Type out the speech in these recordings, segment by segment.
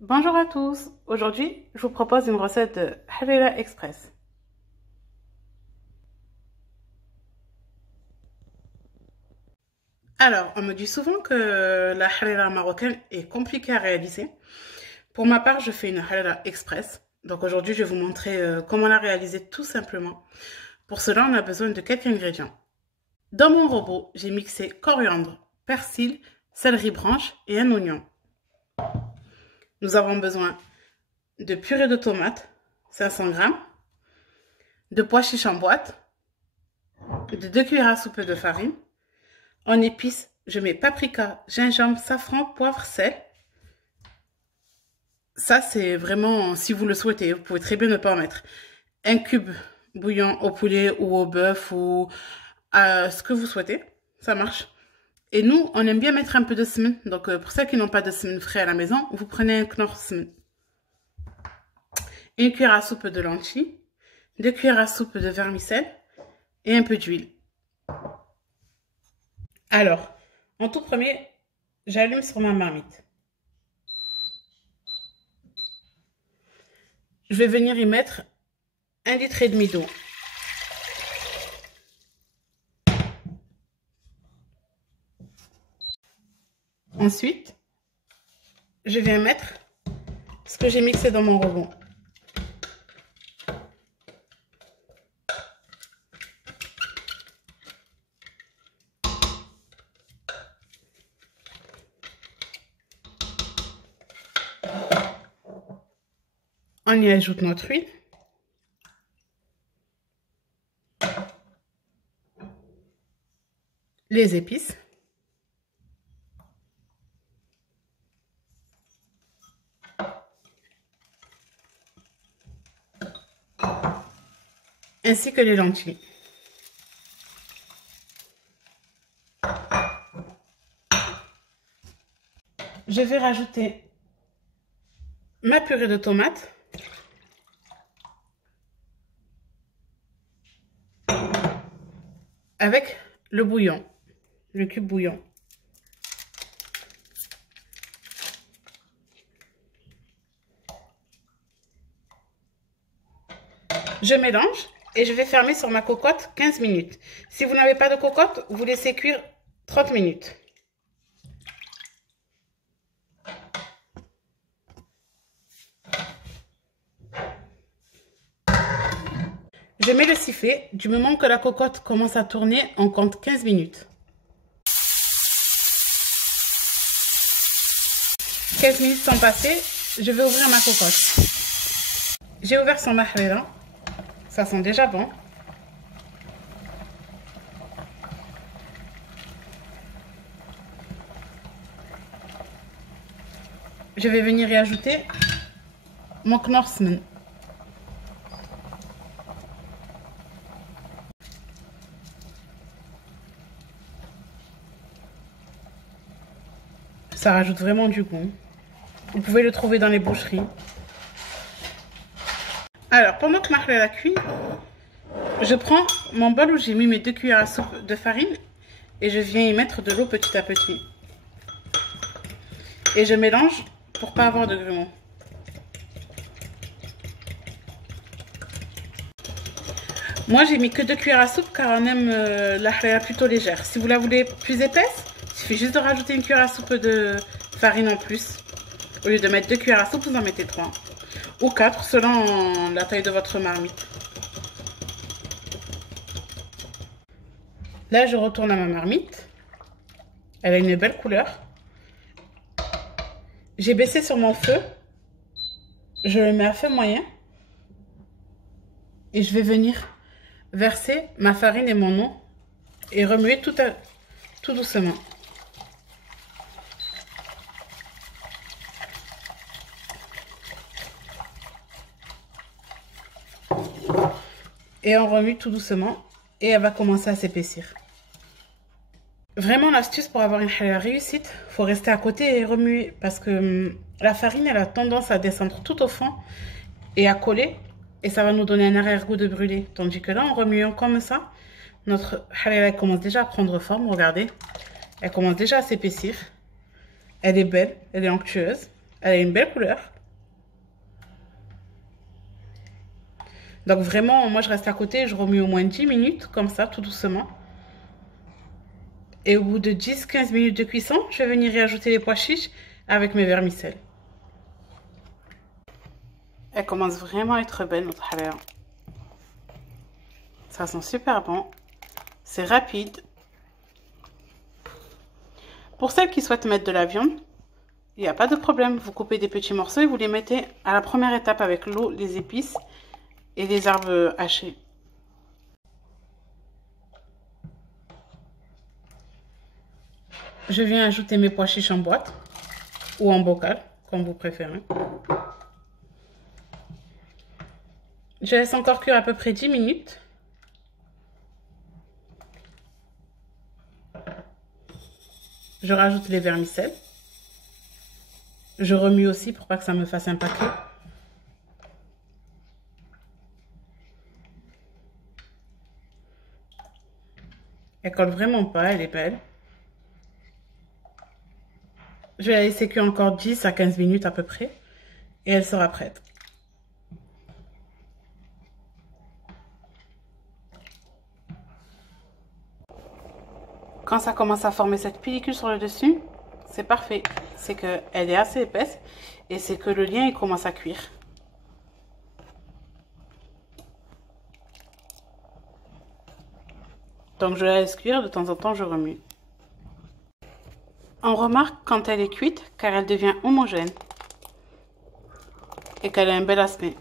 Bonjour à tous, aujourd'hui je vous propose une recette de Harira Express. Alors, on me dit souvent que la Harira marocaine est compliquée à réaliser. Pour ma part, je fais une Harira Express. Donc aujourd'hui, je vais vous montrer comment la réaliser tout simplement. Pour cela, on a besoin de quelques ingrédients. Dans mon robot, j'ai mixé coriandre, persil, céleri branche et un oignon. Nous avons besoin de purée de tomates, 500 g, de pois chiches en boîte, de 2 cuillères à soupe de farine. En épices, je mets paprika, gingembre, safran, poivre, sel. Ça, c'est vraiment si vous le souhaitez. Vous pouvez très bien ne pas en mettre. Un cube bouillon au poulet ou au bœuf ou à ce que vous souhaitez. Ça marche. Et nous, on aime bien mettre un peu de semen. Donc, pour ceux qui n'ont pas de semen frais à la maison, vous prenez un knorr semen. Une cuillère à soupe de lentilles, 2 cuillères à soupe de vermicelle et un peu d'huile. Alors, en tout premier, j'allume sur ma marmite. Je vais venir y mettre 1,5 litre d'eau. Ensuite, je viens mettre ce que j'ai mixé dans mon robot. On y ajoute notre huile. Les épices. Ainsi que les lentilles. Je vais rajouter ma purée de tomates. Avec le bouillon, le cube bouillon. Je mélange et je vais fermer sur ma cocotte 15 minutes. Si vous n'avez pas de cocotte, vous laissez cuire 30 minutes. Je mets le sifflet. Du moment que la cocotte commence à tourner, on compte 15 minutes. 15 minutes sont passées, je vais ouvrir ma cocotte. J'ai ouvert son mahrira. Ça sent déjà bon. Je vais venir y ajouter mon knorr semen. Ça rajoute vraiment du goût. Vous pouvez le trouver dans les boucheries. Alors, pendant que ma harira cuit, je prends mon bol où j'ai mis mes 2 cuillères à soupe de farine et je viens y mettre de l'eau petit à petit. Et je mélange pour pas avoir de grumeaux. Moi, j'ai mis que 2 cuillères à soupe car on aime la harira plutôt légère. Si vous la voulez plus épaisse, il suffit juste de rajouter 1 cuillère à soupe de farine en plus. Au lieu de mettre 2 cuillères à soupe, vous en mettez 3. Ou 4 selon la taille de votre marmite. Là, je retourne à ma marmite. Elle a une belle couleur. J'ai baissé sur mon feu. Je le mets à feu moyen. Et je vais venir verser ma farine et mon eau et remuer tout doucement. Et on remue tout doucement et elle va commencer à s'épaissir. Vraiment l'astuce pour avoir une harira réussite, il faut rester à côté et remuer parce que la farine elle a tendance à descendre tout au fond et à coller et ça va nous donner un arrière-goût de brûlé. Tandis que là en remuant comme ça, notre harira commence déjà à prendre forme, regardez. Elle commence déjà à s'épaissir. Elle est belle, elle est onctueuse. Elle a une belle couleur. Donc vraiment, moi je reste à côté et je remue au moins 10 minutes, comme ça, tout doucement. Et au bout de 10-15 minutes de cuisson, je vais venir y ajouter les pois chiches avec mes vermicelles. Elle commence vraiment à être belle, notre halala. Ça sent super bon. C'est rapide. Pour celles qui souhaitent mettre de la viande, il n'y a pas de problème. Vous coupez des petits morceaux et vous les mettez à la première étape avec l'eau, les épices et les herbes hachées. Je viens ajouter mes pois chiches en boîte ou en bocal, comme vous préférez. Je laisse encore cuire à peu près 10 minutes. Je rajoute les vermicelles. Je remue aussi pour pas que ça me fasse un paquet. Elle colle vraiment pas, elle est belle. Je vais la laisser cuire encore 10 à 15 minutes à peu près. Et elle sera prête. Quand ça commence à former cette pellicule sur le dessus, c'est parfait. C'est qu'elle est assez épaisse et c'est que le lien il commence à cuire. Donc je la laisse cuire, de temps en temps je remue. On remarque quand elle est cuite car elle devient homogène et qu'elle a un bel aspect,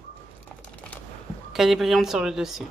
qu'elle est brillante sur le dessus.